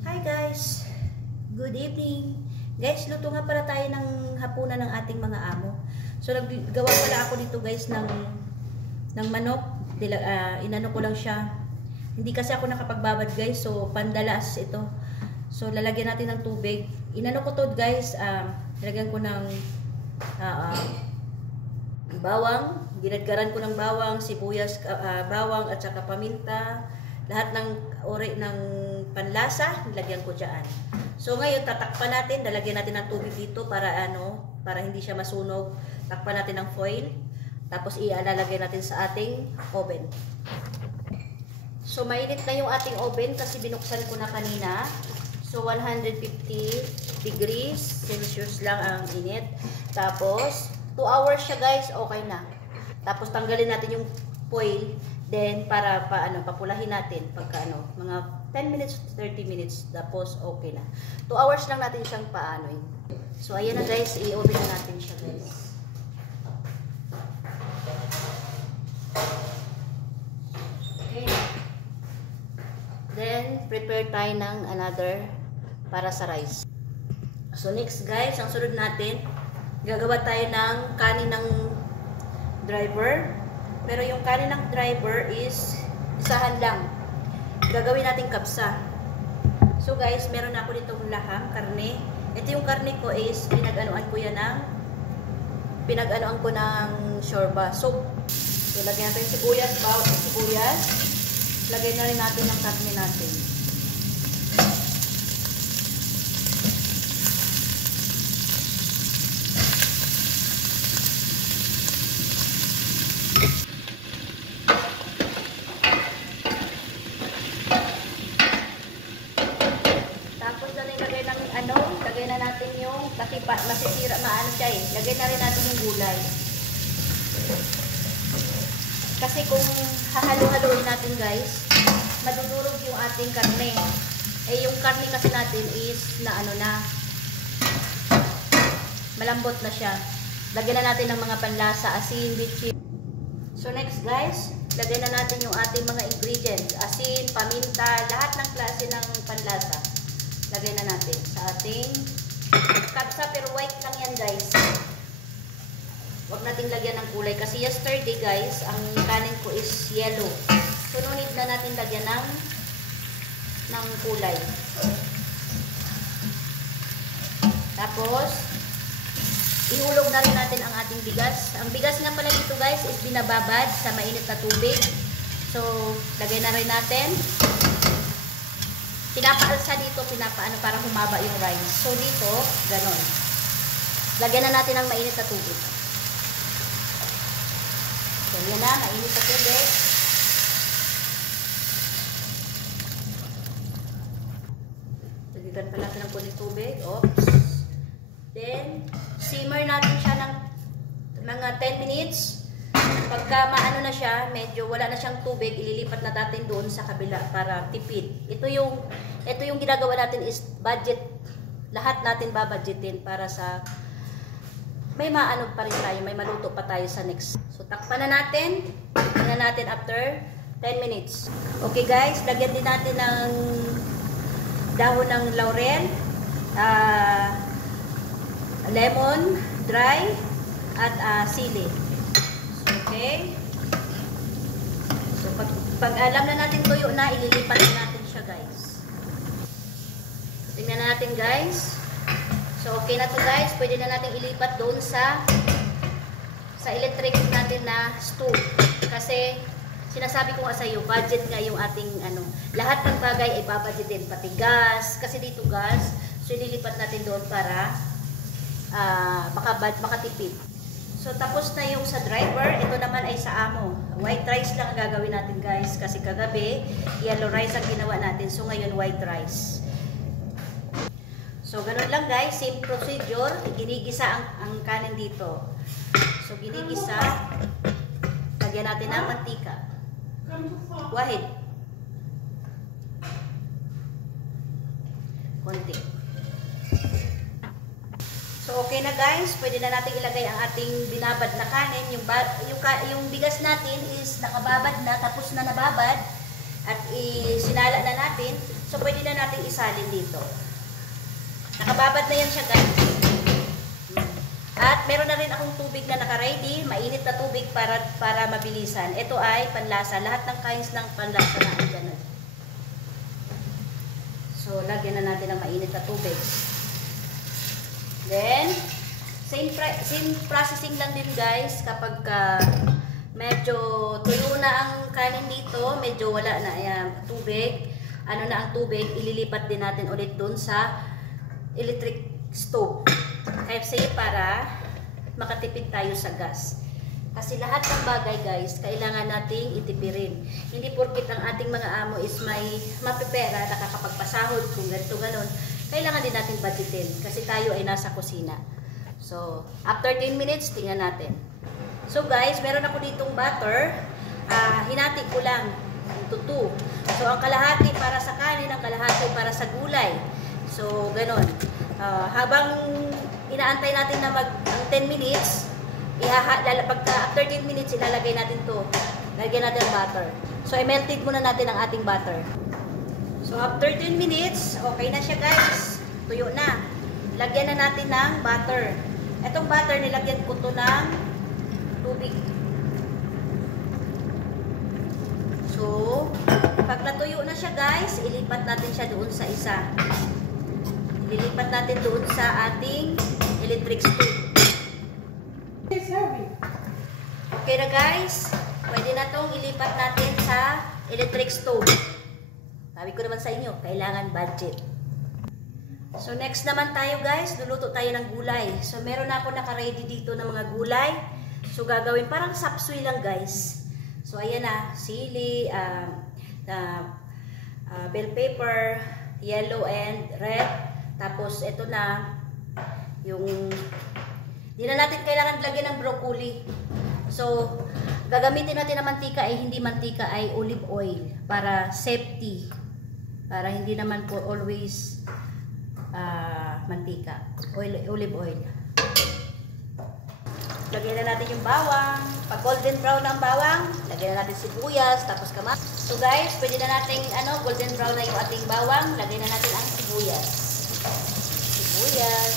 Hi guys! Good evening! Guys, luto nga pala tayo ng hapunan ng ating mga amo. So, naggawa pala ako dito guys ng manok. Inano ko lang siya. Hindi kasi ako nakapagbabad guys. So, pandalas ito. So, lalagyan natin ng tubig. Inano ko to guys. Nilagyan ko ng bawang. Ginadgaran ko ng bawang, sibuyas, bawang at saka paminta. Lahat ng uri ng panlasa, nilagyan ko dyan. So ngayon, tatakpan natin, lalagyan natin ng tubig dito para para hindi siya masunog. Takpan natin ng foil. Tapos ilalagay natin sa ating oven. So mainit na yung ating oven kasi binuksan ko na kanina. So 150 degrees Celsius lang ang init. Tapos 2 hours siya guys, okay na. Tapos tanggalin natin yung foil. Then, para papulahin natin pagka mga 10 minutes to 30 minutes, tapos okay na. 2 hours lang natin siyang paanoin. So, ayan na guys, i-oven na natin siya guys. Okay. Then, prepare tayo ng another para sa rice. So, next guys, ang sunod natin, gagawa tayo ng kanin ng driver. Pero yung kanin ng driver is isahan lang. Gagawin natin kapsa. So guys, meron ako ditong laham, karne. Ito yung karne ko is pinag-anoan ko ng shorba. So lagyan natin sibuyas, bawang sibuyas. Lagyan na rin natin ang karne natin. Lagay na natin yung, kasi masisira, siya eh. Lagay na rin natin yung gulay. Kasi kung hahalo-haloin natin guys, madudurog yung ating karne. Eh yung karne kasi natin is malambot na siya. Lagyan na natin ng mga panlasa, asin, bitchin. So next guys, lagyan na natin yung ating mga ingredients. Asin, paminta, lahat ng klase ng panlasa. Lagay na natin sa ating kapsa, pero white lang yan guys. Huwag nating lagyan ng kulay kasi yesterday guys, ang kanin ko is yellow. So no need na natin lagyan ng kulay. Tapos ihulog na rin natin ang ating bigas. Ang bigas nga pala dito guys is binababad sa mainit na tubig. So lagay na rin natin. Pinapaalsa dito, para humaba yung rice. So dito, ganon. Lagyan na natin ng mainit na tubig. So yan na, mainit na tubig. Lagyan pa natin ng kunting tubig. Oops. Then, simmer natin siya ng mga 10 minutes. Pagka maano na siya, medyo wala na siyang tubig, ililipat na natin doon sa kabila para tipid. Ito yung ginagawa natin is budget. Lahat natin babudgetin para sa may maano pa rin tayo, may maluto pa tayo sa next. So takpan na natin. Tingnan natin after 10 minutes. Okay guys, lagyan din natin ng dahon ng laurel, lemon, dry, at sili. Okay. So, pag alam na natin tuyo na, ililipat na natin siya, guys. So, tingnan na natin, guys. So, okay na to guys. Pwede na natin ilipat doon sa electric natin na stove. Kasi, sinasabi ko nga sa iyo, budget nga yung ating, lahat ng bagay ay babudgetin. Pati gas. Kasi dito gas. So, ililipat natin doon para makatipid. So, tapos na yung sa driver. Ito naman ay sa amo. White rice lang ang gagawin natin, guys. Kasi kagabi, yellow rice ang ginawa natin. So, ngayon, white rice. So, ganun lang, guys. Same procedure. Ginigisa ang kanin dito. So, ginigisa. Lagyan natin ng mantika. Wahid. Konti. So, okay na guys, pwede na natin ilagay ang ating binabad na kanin. Yung bigas natin is nakababad na, tapos na nababad. At sinala na natin. So, pwede na natin isalin dito. Nakababad na yan siya, guys. At meron na rin akong tubig na naka-ready. Mainit na tubig para mabilisan. Ito ay panlasa. Lahat ng kinds ng panlasa na ay ganun. So, lagyan na natin ng mainit na tubig. Then, same processing lang din, guys. Kapag medyo tuyo na ang kanin dito, medyo wala na tubig. Ano na ang tubig, ililipat din natin ulit dun sa electric stove. Kasi para makatipid tayo sa gas. Kasi lahat ng bagay, guys, kailangan nating itipirin. Hindi porkit ang ating mga amo is may mapipera, nakakapagpasahod kung ganito ganon. Kailangan din natin budgetin kasi tayo ay nasa kusina. So, after 10 minutes, tingnan natin. So, guys, meron ako ditong butter. Hinati ko lang into 2. So, ang kalahati para sa kanin, ang kalahati para sa gulay. So, ganon. Habang inaantay natin na ang 10 minutes, after 10 minutes, ilalagay natin to. Lagyan natin ang butter. So, i-melted muna natin ang ating butter. So, after 10 minutes, okay na siya, guys. Tuyo na. Lagyan na natin ng butter. Itong butter, nilagyan ko to ng tubig. So, pag natuyo na siya, guys, ilipat natin siya doon sa isa. Ililipat natin doon sa ating electric stove. Okay na, guys. Pwede na itong ilipat natin sa electric stove. Sabi ko naman sa inyo, kailangan budget. So, next naman tayo, guys. Luluto tayo ng gulay. So, meron na ako naka-ready dito ng mga gulay. So, gagawin parang sapsoy lang, guys. So, ayan na. Sili, bell pepper, yellow and red. Tapos, ito na yung hindi na natin kailangan lagyan ng broccoli. So, gagamitin natin ng mantika ay hindi mantika ay olive oil para safety. Para hindi naman po always mantika. Olive oil. Lagyan na natin yung bawang. Pag golden brown ang bawang, lagyan na natin sibuyas, tapos kamatis. So guys, pwede na natin golden brown na yung ating bawang. Lagyan na natin ang sibuyas. Sibuyas.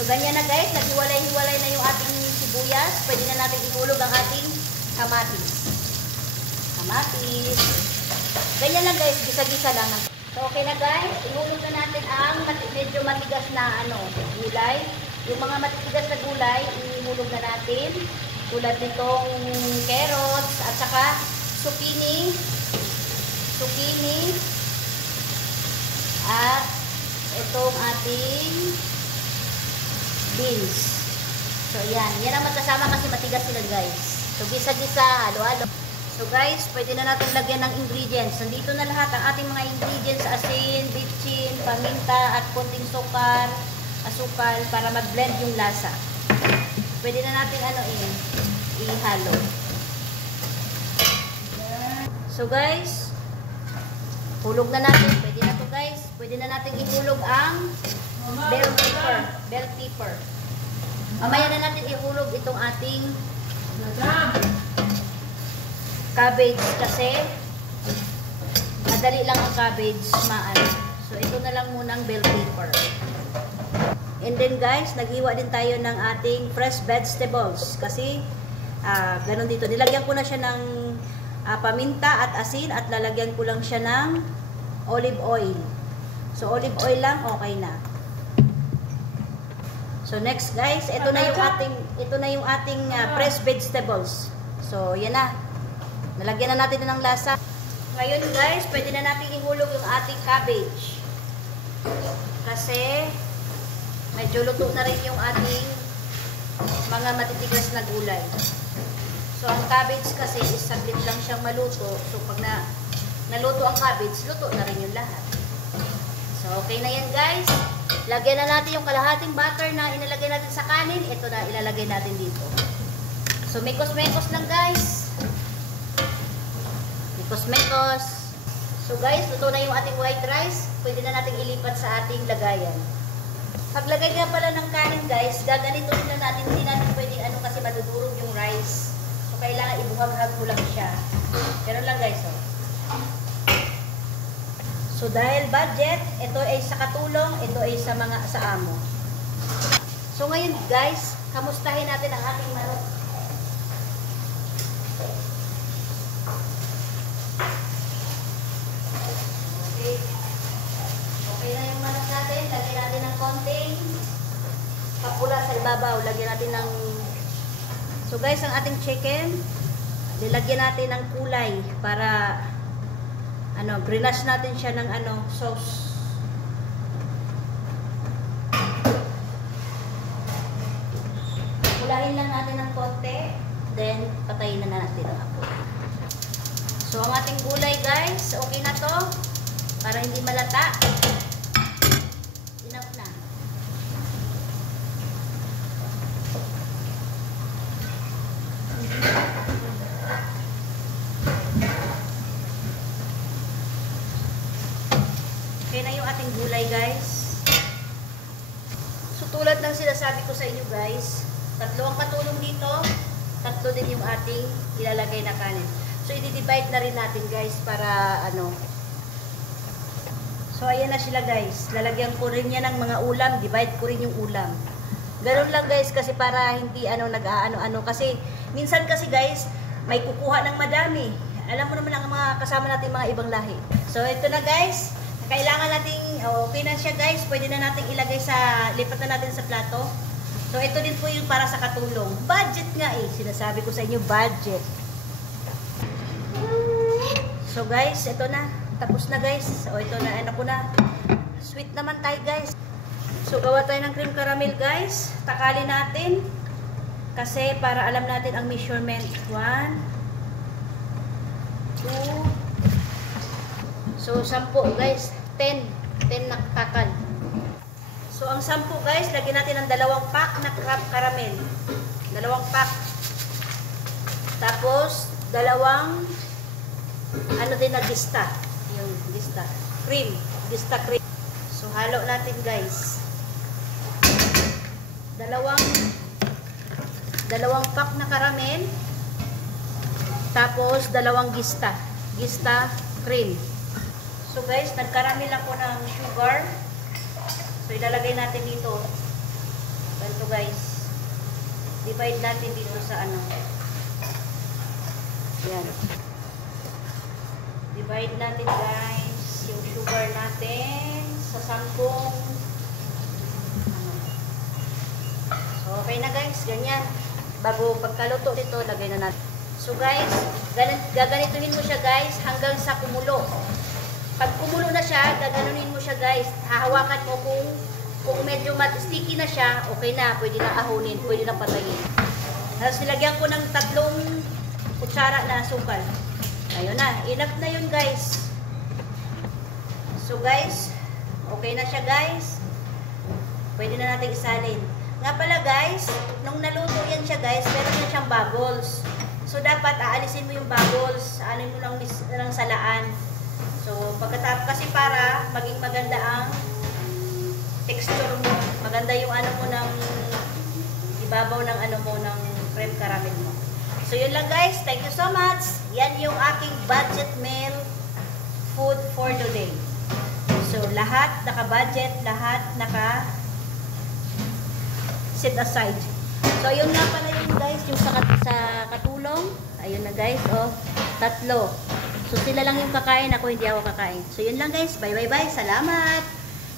So ganyan na, guys, naghiwalay-hiwalay na yung ating sibuyas. Pwede na natin ihulog ang ating kamatis. Kamatis. Ganyan lang, guys, gisa-gisa lang. So okay na, guys, ihulog na natin ang medyo matigas na gulay. Yung mga matigas na gulay, ihulog na natin. Tulad nitong carrots at saka zucchini. At itong ating beans. So, yan. Yan ang magkasama kasi matigas sila, guys. So, gisa-gisa, halo-halo. So, guys, pwede na natin lagyan ng ingredients. Nandito na lahat ang ating mga ingredients. Asin, bitchin, paminta, at konting asukal para mag-blend yung lasa. Pwede na natin ihalo. So, guys, hulog na natin. Pwede na to, guys. Pwede na natin ihulog ang bell pepper. Mamaya na natin ihulog itong ating cabbage kasi madali lang ang cabbage So, ito na lang munang bell pepper. And then, guys, naghiwa din tayo ng ating fresh vegetables kasi ganun dito. Nilagyan ko na siya ng paminta at asin at lalagyan ko lang siya ng olive oil. So, olive oil lang, okay na. So, next, guys, ito na yung ating fresh vegetables. So, yan na. Nalagyan na natin ng lasa. Ngayon, guys, pwede na natin ihulog yung ating cabbage. Kasi medyo luto na rin yung ating mga matitigas na gulay. So, ang cabbage kasi is saglit lang siyang maluto. So, pag naluto ang cabbage, luto na rin yung lahat. So, okay na yan, guys. Lagyan na natin yung kalahating butter na inalagay natin sa kanin. Ito na ilalagay natin dito. So, mekos-mekos lang, guys. Mekos-mekos. So, guys, luto na yung ating white rice. Pwede na natin ilipat sa ating lagayan. Paglagay nga pala ng kanin, guys, gaganito na natin. Hindi natin pwedeng kasi madudurog yung rice. So, kailangan ibuhag-hag mo lang siya. Ganun lang, guys, oh. So, So dahil budget, ito ay sa katulong, ito ay sa mga sa amo. So ngayon guys, kamustahin natin ang ating manok. Okay. Okay na yung manok natin. Lagyan natin ng konting papula sa ibabaw. Lagyan natin ng... So guys, ang ating chicken, nilagyan natin ng kulay para grenache natin siya ng sauce. Kulahin lang natin ng konti, then patayin na natin ang apoy. So ang ating gulay guys, okay na to para hindi malata. Enough na. Okay na yung ating gulay guys. So tulad ng sinasabi ko sa inyo guys, 3 ang katulong dito, 3 din yung ating ilalagay na kanin. So i-divide na rin natin guys para So ayan na sila guys. Lalagyan ko rin yan ng mga ulam, divide ko rin yung ulam. Ganun lang guys kasi para hindi kasi minsan kasi guys may kukuha ng madami. Alam mo naman ang mga kasama natin mga ibang lahi. So ito na guys. Kailangan nating, okay na siya guys, pwede na nating ilagay lipat na natin sa plato. So ito din po yung para sa katulong. Budget nga sinasabi ko sa inyo, budget. So guys, ito na, tapos na guys. Ito na, ko na. Sweet naman tayo guys. So gawa tayo ng cream caramel guys. Takali natin. Kasi para alam natin ang measurement. 1, 2, so 10 guys. 10 na kakal. So ang 10 guys, lagyan natin ng 2 pack na caramel. 2 pack. Tapos 2 din na gista. Yung gista. Cream. Gista cream. So halo natin guys. 2 pack na caramel. Tapos 2 gista. Gista cream. So guys, nagkaramel ako ng sugar. So ilalagay natin dito. Ganito guys. Divide natin dito sa Yan. Divide natin guys yung sugar natin sa 10. So okay na guys, ganyan. Bago pagkaluto dito, lagay na natin. So guys, gaganituhin mo siya guys hanggang sa kumulo. Pag kumulo na siya, gaganunin mo siya guys. Hahawakan mo kung medyo sticky na siya, okay na. Pwede na ahunin, pwede na patayin. Tapos nilagyan ko ng 3 kutsara na asukal. Ayun na, enough na yun guys. So guys, okay na siya guys. Pwede na natin isalin. Nga pala guys, nung naluto yan siya guys, meron na siyang bubbles. So dapat aalisin mo yung bubbles, aanin mo lang salaan. So, pagkatapos kasi para maging maganda ang texture mo. Maganda yung mo ng ibabaw ng ng cream caramel mo. So, yun lang guys. Thank you so much. Yan yung aking budget meal food for today. So, lahat naka-budget, lahat naka-set aside. So, yun nga pala yun guys, yung sa katulong. Ayun na guys, 3. So, sila lang yung kakain. Ako hindi ako kakain. So, yun lang guys. Bye. Salamat.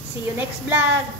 See you next vlog.